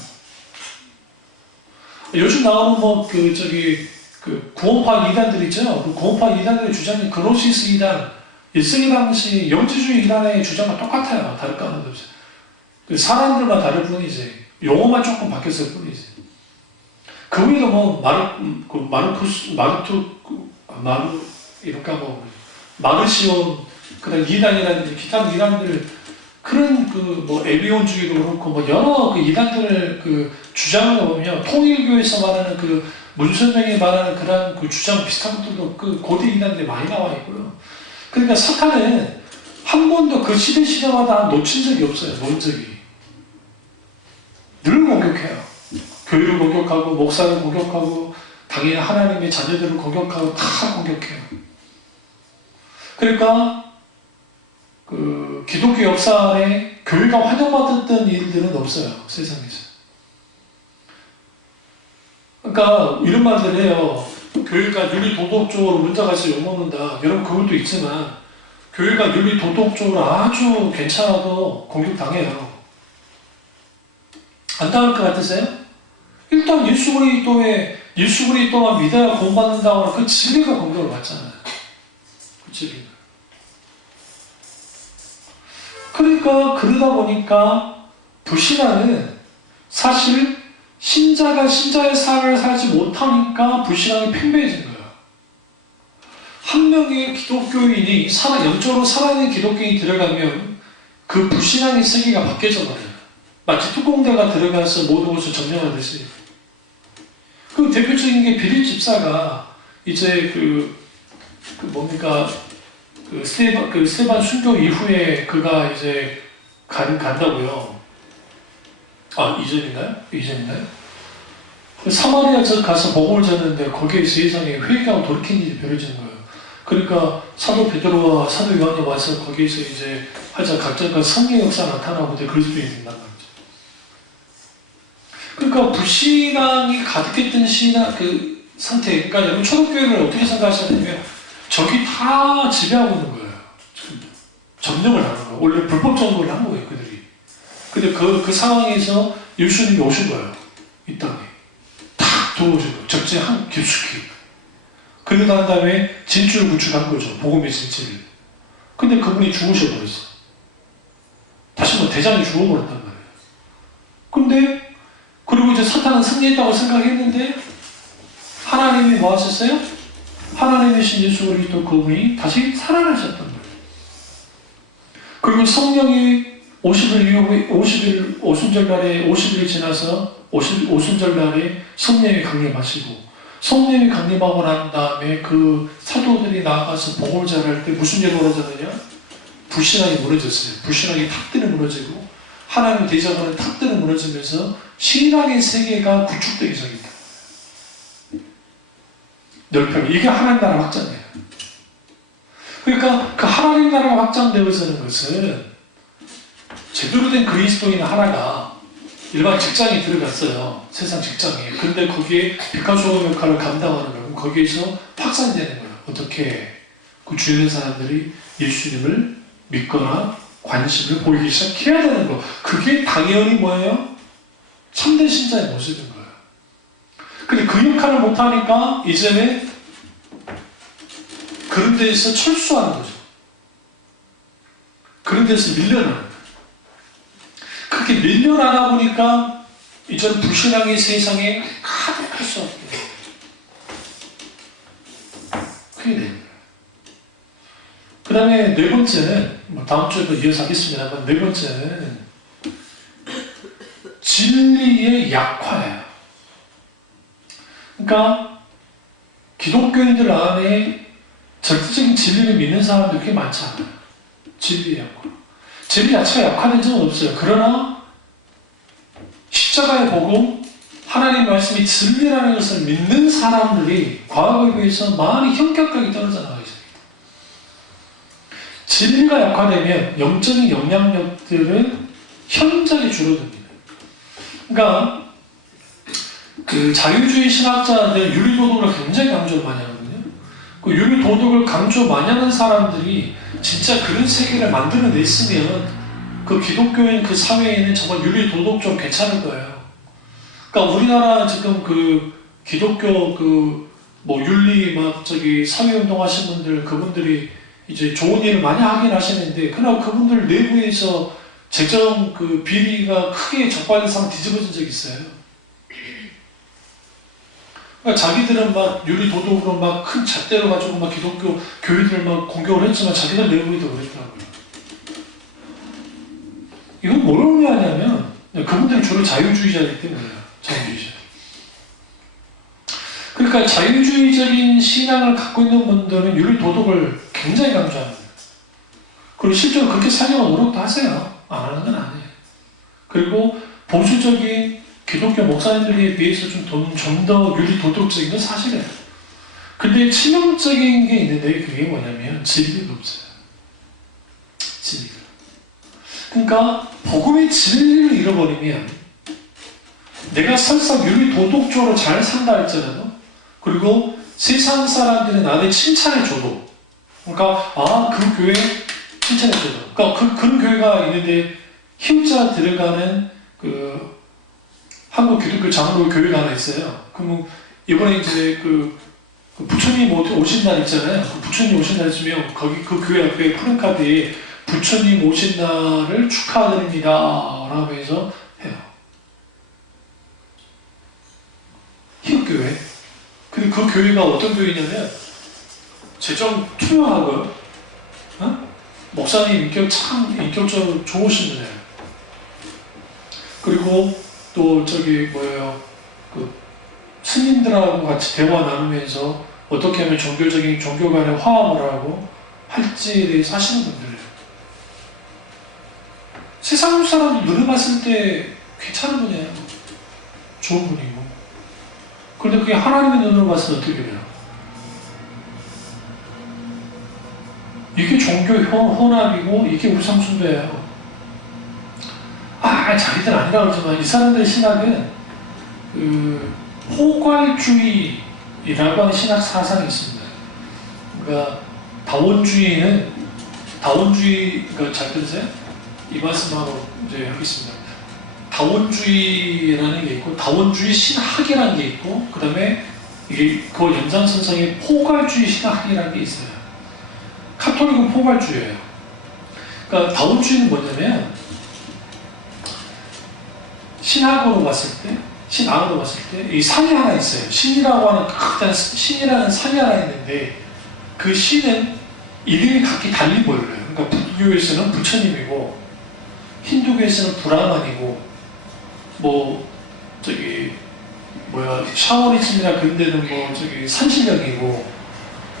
요즘 나오는 구원파 이단들 있죠? 그 구원파 이단들의 주장이 그노시스 이단, 일세기 당시 영지주의 이단의 주장과 똑같아요. 다를 거 하나도 없어요. 사람들만 다를 뿐이지. 용어만 조금 바뀌었을 뿐이지. 그 위에도 마르시온, 그다음 이단이라든지 기타 이단들, 그런 에비온주의도 그렇고, 여러 이단들 주장을 보면, 통일교에서 말하는 문선명이 말하는 그런 주장 비슷한 것들도 고대 이단들이 많이 나와 있고요. 그러니까 사탄은 한 번도 그 시대마다 놓친 적이 없어요. 논적이. 늘 공격해요. 교회를 공격하고, 목사를 공격하고, 당연히 하나님의 자녀들을 공격하고, 다 공격해요. 그러니까, 기독교 역사 안에 교회가 환영받았던 일들은 없어요. 세상에서. 그러니까, 이런 말들 해요. 교회가 윤리 도덕적으로 문제가 있어 욕먹는다. 여러분, 그것도 있지만, 교회가 윤리 도덕적으로 아주 괜찮아도 공격당해요. 안 당할 것 같으세요? 일단 예수 그리스도만 믿어야 공부받는다고 하는 그 진리가 공격을 받잖아요. 그 진리가. 그러니까 그러다 보니까 불신앙은 사실 신자가 신자의 삶을 살지 못하니까 불신앙이 팽배해진 거예요. 한 명의 기독교인이 영적으로 살아있는 기독교인이 들어가면 그 불신앙의 세계가 바뀌어져 버려요. 마치 뚜껑대가 들어가서 모든 것을 점령하듯이. 그 대표적인 게 빌립 집사가 이제 스테반 순교 이후에 그가 이제 간다고요. 이전인가요? 사마리아 가서 복음을 전했는데 거기에 세상에 회개하고 돌이킨 일이 벌어지는 거예요. 그러니까 사도 베드로와 사도 요한이 와서 거기에서 이제 각자가 성령 역사 나타나고 그리스도인이 된단 말이죠. 그러니까 불신앙이 가득했던 상태, 그러니까 여러분 초록교회를 어떻게 생각하시냐면 저기 다 지배하고 있는 거예요. 점령을 하는 거예요. 원래 불법 점령을 한 거예요, 그들이. 근데 그 상황에서 예수님이 오신 거예요. 이 땅에. 탁 들어오신 거예요. 적재 깊숙이. 그러고 난 다음에 진주를 구축한 거죠. 복음의 진치를. 근데 그분이 죽으셔버렸어. 다시 대장이 죽어버렸단 말이에요. 근데 그리고 이제 사탄은 승리했다고 생각했는데 하나님이 뭐 하셨어요? 하나님이신 예수 그리스도 그분이 다시 살아나셨단 말이에요. 그리고 성령이 50일 이후에 50일이 지나서 오순절날에 성령이 강림하시고 성령이 강림하고 난 다음에 그 사도들이 나가서 복음을 전할 때 무슨 일이 벌어졌느냐? 불신앙이 무너졌어요. 불신앙이 탁들이 무너지고 하나님 대적하는 탁들이 무너지면서 신앙의 세계가 구축되기 시작했다. 넓혀요. 이게 하나님 나라 확장이에요. 그러니까 그 하나님 나라가 확장되어지는 것은 제대로 된 그리스도인 하나가 일반 직장에 들어갔어요. 세상 직장에. 근데 거기에 백화소금 역할을 감당하는 거예요. 거기에서 확산되는 거예요. 어떻게 그 주변 사람들이 예수님을 믿거나 관심을 보이기 시작해야 되는 거. 그게 당연히 뭐예요? 참된 신자의 모습인 거예요. 근데 그 역할을 못하니까 이제는 그런 데에서 철수하는 거죠. 그런 데서 밀려나는 거예요. 그렇게 밀려나다 보니까 이제는 불신앙의 세상에 가득할 수 없게 돼요. 그게 돼요. 그 다음에 네 번째는, 다음 주에도 이어서 하겠습니다만, 네 번째는 진리의 약화예요. 그러니까 기독교인들 안에 절대적인 진리를 믿는 사람들이 꽤 많지 않아요. 진리의 약화. 진리 자체가 약화된 적은 없어요. 그러나 십자가의 복음, 하나님 말씀이 진리라는 것을 믿는 사람들이 과거에 비해서 많이 현격하게 떨어져 나가 있습니다. 진리가 약화되면 영적인 영향력들은 현저히 줄어듭니다. 그러니까 그 자유주의 신학자들 윤리도덕을 굉장히 강조를 많이 하거든요. 그 윤리도덕을 강조 많이 하는 사람들이 진짜 그런 세계를 만들어냈으면 그 기독교인 그 사회에는 정말 윤리도덕 좀 괜찮을 거예요. 그러니까 우리나라 지금 그 기독교 뭐 윤리 사회운동 하신 분들, 그분들이 이제 좋은 일을 많이 하긴 하시는데, 그러나 그분들 내부에서 재정 비리가 크게 적발상 뒤집어진 적이 있어요. 그러니까 자기들은 막 윤리도덕으로 막 큰 잣대로 가지고 막 기독교 교회들 막 공격을 했지만 자기들 내부에도 그랬더라고요. 이건 뭘 의미하냐면 그분들은 주로 자유주의자이기 때문에요. 자유주의자. 그러니까 자유주의적인 신앙을 갖고 있는 분들은 윤리도덕을 굉장히 강조합니다. 그리고 실제로 그렇게 살려고 노력도 하세요. 안 하는 건 아니에요. 그리고 보수적인 기독교 목사님들에 비해서 좀 더 윤리도덕적인 건 사실이에요. 근데 치명적인 게 있는데 그게 뭐냐면 진리가 없어요. 진리가. 그러니까 복음의 진리를 잃어버리면 내가 설사 윤리도덕적으로 잘 산다 할지라도, 그리고 세상 사람들이 나를 칭찬해줘도, 그러니까 그 교회 칭찬해줘도, 그러니까 그런 교회가 있는데 힘자 들어가는 한국 기독교 장로 교회가 하나 있어요. 그럼 이번에 이제 부처님 오신 날 있잖아요. 부처님 오신 날 있으면 거기 그 교회 앞에 푸른카드에 부처님 오신 날을 축하드립니다 라고 해서 해요. 희극교회. 근데 그 교회가 어떤 교회냐면 재정 투명하고 목사님 인격적으로 좋으신 분이에요. 그리고 또 스님들하고 같이 대화 나누면서 어떻게 하면 종교 간의 화합을 하고 할지에 대해서 하시는 분들이에요. 세상 사람들 눈을 봤을 때 괜찮은 분이에요. 좋은 분이고. 그런데 그게 하나님의 눈으로 봤을 때 어떻게 돼요? 이게 종교 혼합이고 이게 우상숭배예요. 자기들 아니라고 그러지만 이 사람들의 신학은 포괄주의라고 하는 신학 사상이 있습니다. 그러니까 다원주의가 잘 들으세요? 이 말씀하고 이제 하겠습니다. 다원주의라는 게 있고, 다원주의 신학이라는 게 있고, 그 다음에 이게 그 연장선상에 포괄주의 신학이라는 게 있어요. 카톨릭은 포괄주의예요. 그러니까 다원주의는 뭐냐면 신학으로 봤을 때 이 산이 하나 있어요. 신이라고 하는 극단 신이라는 산이 하나 있는데 그 신은 이름이 각기 달리 보여요. 그러니까 불교에서는 부처님이고, 힌두교에서는 브라만이고, 샤워니즘이나 그런 데는 산신령이고,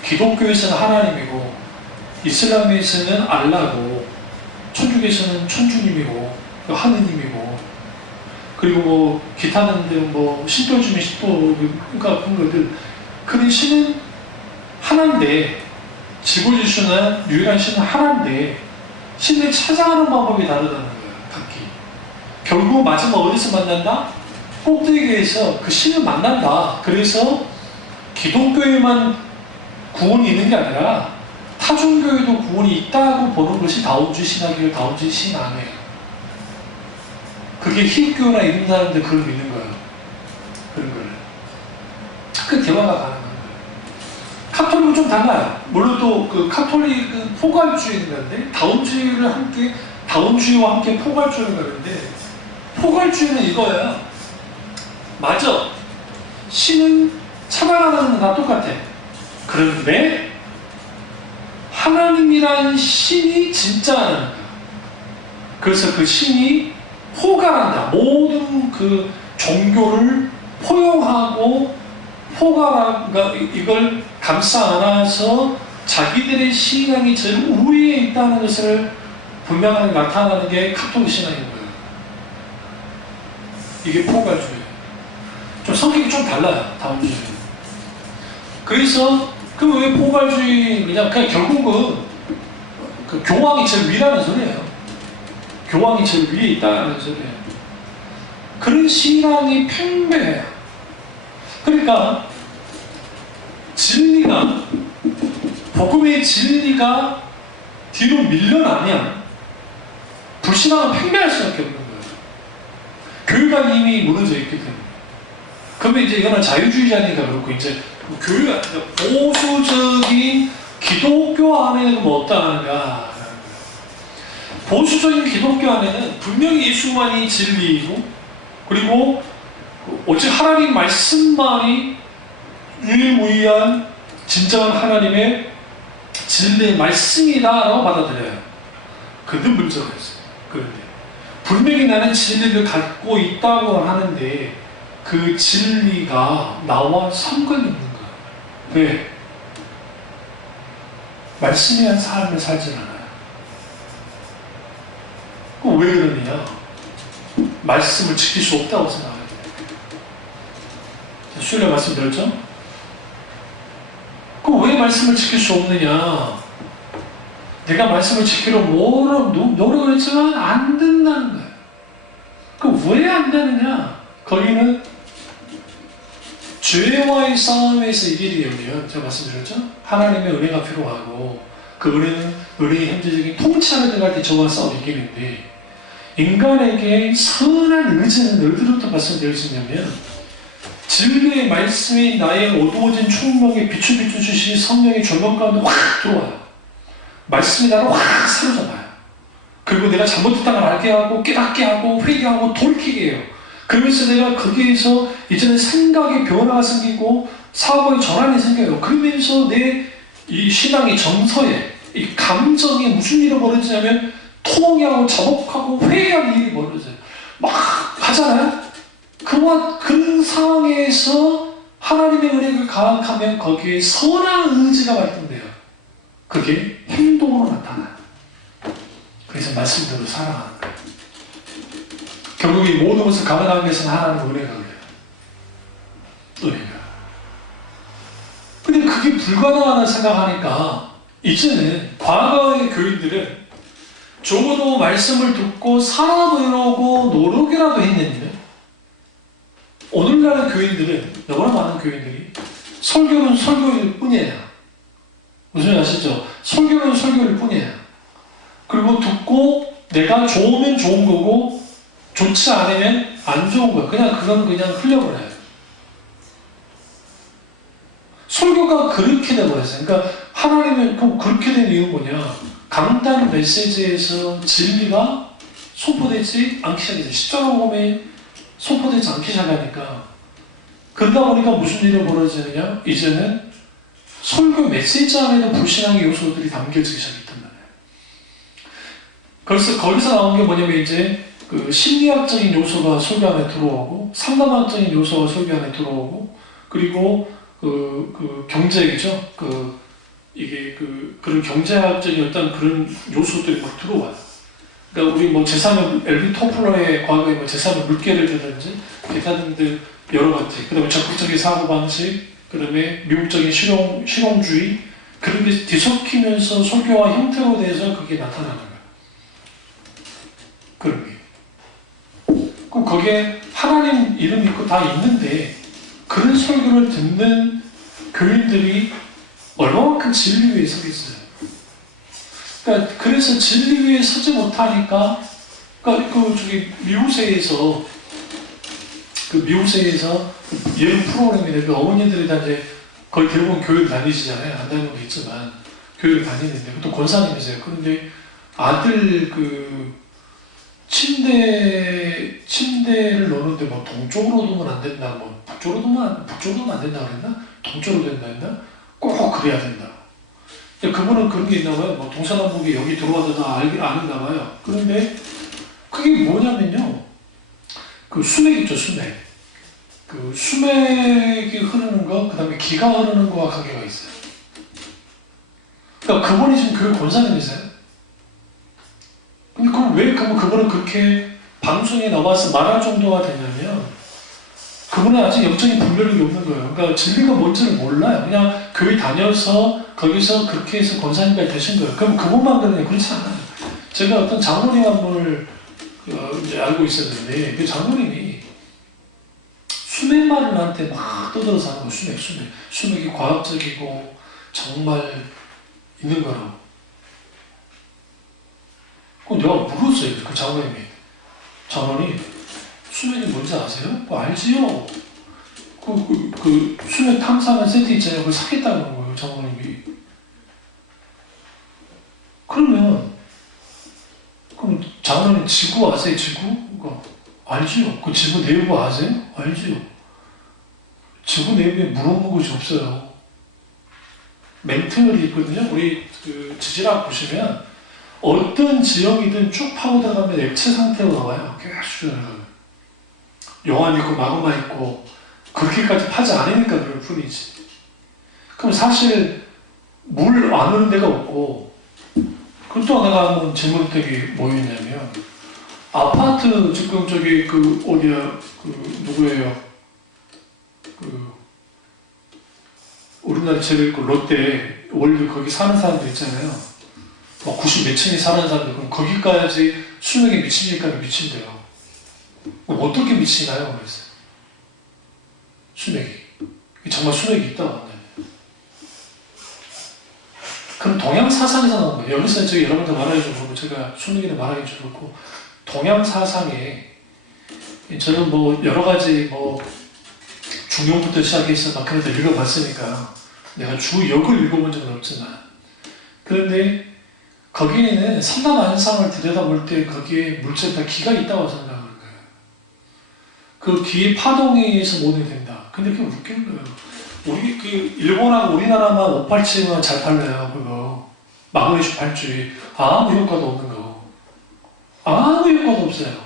기독교에서는 하나님이고, 이슬람에서는 알라고, 천주교에서는 천주님이고, 하느님이고, 그리고 기타는 신도 중에 신도, 그러니까 그런 것들. 그 신은 하나인데, 지구지수나 유일한 신은 하나인데, 신을 찾아가는 방법이 다르다는 거예요. 각기. 결국 마지막 어디서 만난다? 꼭대기에서 그 신을 만난다. 그래서 기독교에만 구원이 있는 게 아니라 타종교에도 구원이 있다고 보는 것이 다원주의 신학이고 다원주의 신앙이에요. 그게 희극교나 이런 사람들 그걸 믿는 거예요. 그런 걸. 그 대화가 가능한 거예요. 카톨릭은 좀 달라요. 물론 또 카톨릭은 포괄주의인 건데, 다원주의와 함께 포괄주의를 가는데, 포괄주의는 이거예요. 맞아. 신은 찾아가는 건 다 똑같아. 그런데 하나님이라는 신이 진짜라는 거예요. 그래서 그 신이 포괄 포괄한다. 모든 그 종교를 포용하고 그러니까 이걸 감싸 안아서 자기들의 신앙이 제일 우위에 있다는 것을 분명하게 나타나는 게 카톨릭 신앙인 거예요. 이게 포괄주의. 좀 성격이 좀 달라요. 다원주의. 그래서 그 왜 포괄주의냐? 그냥 결국은 그 교황이 제일 위라는 소리예요. 교황이 제일 위에 있다는 소리예요. 그런 신앙이 팽배해요. 그러니까 진리가 복음의 진리가 뒤로 밀려나면 불신앙은 팽배할 수밖에 없는 거예요. 교회가 이미 무너져 있기 때문에. 그러면 이제 이거는 자유주의자니까 그렇고 이제 교회가 보수적인 기독교 안에는 뭐 어떠한가? 보수적인 기독교 안에는 분명히 예수만이 진리이고 그리고 오직 하나님 말씀만이 유일무이한 진정한 하나님의 진리의 말씀이다라고 받아들여요. 그런데 문제가 있어요. 그런데 분명히 나는 진리를 갖고 있다고 하는데 그 진리가 나와 상관이 없는 거예요. 왜? 말씀에 대한 삶을 살지 않아요. 왜 그러느냐? 말씀을 지킬 수 없다고 생각해요. 수요일에 말씀드렸죠? 왜 말씀을 지킬 수 없느냐? 내가 말씀을 지키려고 노력을 했지만 안 된다는 거예요. 왜 안 되느냐? 거기는 죄와의 싸움에서 이기려면 제가 말씀드렸죠? 하나님의 은혜가 필요하고 그 은혜는 은혜의 현재적인 통치하는 데갈 때 저와 싸움 이기는데 인간에게 선한 의지는 어디로부터 말씀드릴 수 있냐면 진리의 말씀이 나의 어두워진 총명에 빛을 비춰주시 성령의 조명 가운데 확 들어와요. 말씀이 나를 확 사로잡아요. 그리고 내가 잘못했다는 걸 알게 하고 깨닫게 하고 회개하고 돌이키게 해요. 그러면서 내가 거기에서 이제는 생각의 변화가 생기고 사고의 전환이 생겨요. 그러면서 내 이 신앙의 정서에 이 감정에 무슨 일이 벌어지냐면 통하고 자복하고 회개하는 일이 벌어져요. 막 하잖아요. 그런 상황에서 하나님의 은혜를 가득하면 거기에 선한 의지가 발동돼요. 그게 행동으로 나타나요. 그래서 말씀대로 살아가는 거예요. 결국 이 모든 것을 가능하게 해서는 하나님의 은혜가 그래요. 은혜가. 근데 그게 불가능하다고 생각하니까 이제는 과거의 교인들은 적어도 말씀을 듣고 살아보려고 노력이라도 했는데 오늘날의 교인들은 너무나 많은 교인들이 설교는 설교일 뿐이에요. 무슨 말 아시죠? 설교는 설교일 뿐이에요. 그리고 듣고 내가 좋으면 좋은 거고 좋지 않으면 안 좋은 거예요. 그건 그냥 흘려버려요. 설교가 그렇게 돼버렸어요. 그러니까 하나님은 그렇게 된 이유는 뭐냐? 강단 메시지에서 진리가 선포되지 않기 시작했어요. 십자가 복음에 선포되지 않기 시작하니까 그러다 보니까 무슨 일이 벌어지느냐? 이제는 설교 메시지 안에도 불신앙의 요소들이 담겨지기 시작했단 말이에요. 그래서 거기서 나온 게 뭐냐면 이제 그 심리학적인 요소가 설교 안에 들어오고 상담학적인 요소가 설교 안에 들어오고 그리고 그 경제겠죠? 그런 경제학적인 어떤 그런 요소들이 막 들어와요. 그러니까 우리 뭐 제3의 엘빈 토플러의 과거에 뭐 제3의 물결이라든지 기타 등들 여러 가지, 그 다음에 적극적인 사고방식, 그 다음에 미국적인 실용주의 그런 게 뒤섞이면서 설교와 형태로 대해서 그게 나타나는 거예요. 그런 게. 그럼 거기에 하나님 이름 있고 다 있는데 그런 설교를 듣는 교인들이 얼마만큼 진리 위에 서겠어요. 그러니까 그래서 진리 위에 서지 못하니까 미우새에서 예능 프로그램인데 그 어머니들이 다 이제 거의 대부분 교회를 다니시잖아요. 안 다니는 분도 있지만 교회를 다니는데 또 권사님이세요. 그런데 아들 침대를 넣는데 뭐 동쪽으로 두면 안 된다, 뭐 북쪽으로 두면 안 된다 그랬나? 동쪽으로 된다 했나? 꼭 그래야 된다. 그분은 그런 게 있나 봐요. 뭐 동서남북이 여기 들어와도 다 아는가 봐요. 그런데 그게 뭐냐면요. 그 수맥 있죠, 수맥. 그 수맥이 흐르는 거, 그 다음에 기가 흐르는 거와 관계가 있어요. 그러니까 그분이 지금 교회 권사님이세요. 근데 그럼 왜 그분은 그렇게 방송에 나와서 말할 정도가 되냐면, 그분은 아직 영적인 분별력이 없는 거예요. 그러니까 진리가 뭔지를 몰라요. 그냥 교회 다녀서 거기서 그렇게 해서 권사님까지 되신 거예요. 그럼 그분만 그러냐? 그렇지 않아요. 제가 어떤 장로님 한 분을 이제 알고 있었는데, 그 장로님이 수맥말을 나한테 막 떠들어서 하는 거예요. 수맥. 수맥이 과학적이고 정말 있는 거라고. 그럼 내가 물었어요. 그 장로님이. 장로님, 수맥이 뭔지 아세요? 알지요. 그 수맥 탐사하는 세트 있잖아요. 그걸 사겠다는 거예요. 장로님이. 그럼 장로님 지구 아세요? 지구? 그러니까 알지요. 그 지구 내부 아세요? 알지요. 지구 내부에 물어본 곳이 없어요. 멘트들이 있거든요. 우리 그 지질학 보시면 어떤 지형이든 쭉 파고 들어가면 액체 상태로 나와요. 계속 용암 있고 마그마 있고 그렇게까지 파지 않으니까 그럴 뿐이지. 그럼 사실 물 안 오는 데가 없고, 그럼 또 하나가 한번 질문들이 뭐였냐면, 아파트 지금 저기 그 어디야 그 누구예요? 그 우리나라 제일 그 롯데 월드 거기 사는 사람들 있잖아요. 막 90 몇 층에 사는 사람들, 그럼 거기까지 수맥에 미치니까 미친대요. 그럼 어떻게 미치나요? 그래서 수맥이 정말 수맥이 있다고 한다면, 그럼 동양 사상에서 나온 거예요. 여기서 저기 여러분들 말하기 좀 그렇고, 제가 수맥이나 말하기 좀 그렇고, 동양 사상에 저는 뭐 여러 가지 뭐 중용부터 시작해서 막 그런 데 읽어봤으니까 내가 주역을 읽어본 적은 없지만, 그런데 거기에는 삼라만상을 들여다볼 때 거기에 물질에 다 기가 있다고 생각하는 거예요. 그 기의 파동에 의해서 모든 게 된다. 근데 그게 웃기는 거예요. 우리 그 일본하고 우리나라만 587만 잘 팔려요. 그거 마그네슘 발주에 아무 효과도 없는 거. 아무 효과도 없어요.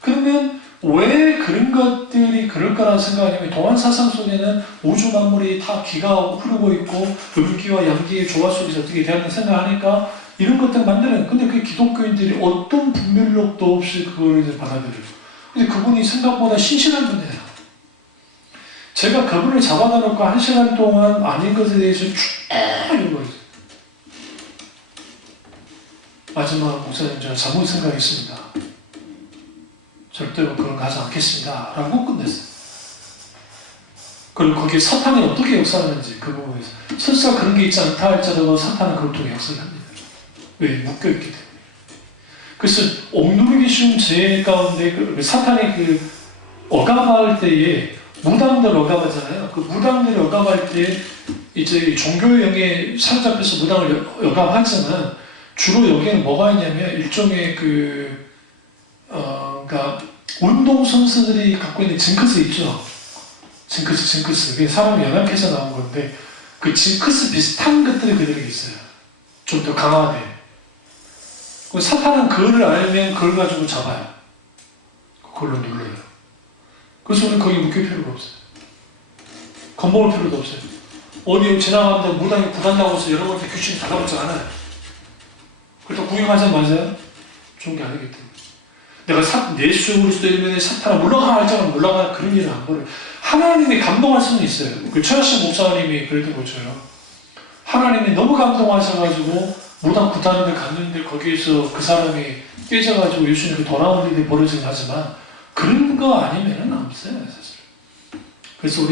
그러면 왜 그런 것들이 그럴 거라는 생각하냐면, 동안 사상 속에는 우주 만물이 다 기가 흐르고 있고 음기와 양기의 조화 속에서 어떻게 되었나 생각하니까 이런 것들 만드는. 근데 그 기독교인들이 어떤 분별력도 없이 그걸 이제 받아들여요. 근데 그분이 생각보다 신실한 분이에요. 제가 그분을 잡아다 놓고 1시간 동안 아닌 것에 대해서 쭉 읽어요. 마지막 목사님, 제가 잘못 생각했습니다. 절대로 그런 거 하지 않겠습니다. 라고 끝냈어요. 그리고 거기에 사탄이 어떻게 역사하는지 그 부분에서 설사 그런 게 있지 않다 할지라도 사탄은 그걸 통해 역사를 합니다. 왜? 묶여있기 때문에. 그래서 억누르기 쉬운 죄 가운데 사탄이 그 억압할 때에 무당들 억압하잖아요. 그 무당들이 억압할 때 이제 종교의 영에 사로잡혀서 무당을 억압하지만 주로 여기에는 뭐가 있냐면 일종의 그러니까 운동선수들이 갖고 있는 징크스 있죠. 징크스. 그게 사람이 연약해서 나온 건데 그 징크스 비슷한 것들이 그들에게 있어요. 좀 더 강화된. 사탄은 그거를 알면 그걸 가지고 잡아요. 그걸로 눌러요. 그래서 우리는 거기 묶일 필요가 없어요. 겁먹을 필요도 없어요. 어디 지나가는데 무당이 구간다고 해서 여러분한테 귀신이 다가오지 않아요. 그렇다고 구경하자마자 좋은 게 아니기 때문에. 내가 예수 그리스도 이름에 사탄아 물러가라 했잖아. 물러가라. 그런 일은 안 벌어요. 하나님이 감동할 수는 있어요. 그 최하신 목사님이 그랬던 것처럼 하나님이 너무 감동하셔가지고 무당 구타하는 데 갔는데 거기에서 그 사람이 깨져가지고 예수님께 돌아온 일이 벌어지긴 하지만 그런 거 아니면은 없어요, 사실. 그래서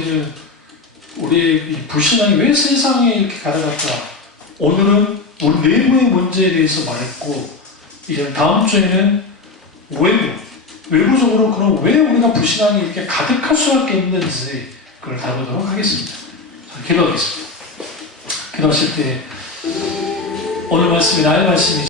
우리의 이 불신앙이 왜 세상에 이렇게 가다갈까? 오늘은 우리 내부의 문제에 대해서 말했고, 이제 다음 주에는 외부적으로 그럼 왜 우리가 불신앙이 이렇게 가득할 수밖에 없는지 그걸 다루도록 하겠습니다. 자, 기도하겠습니다. 기도하실 때 오늘 말씀이 나의 말씀이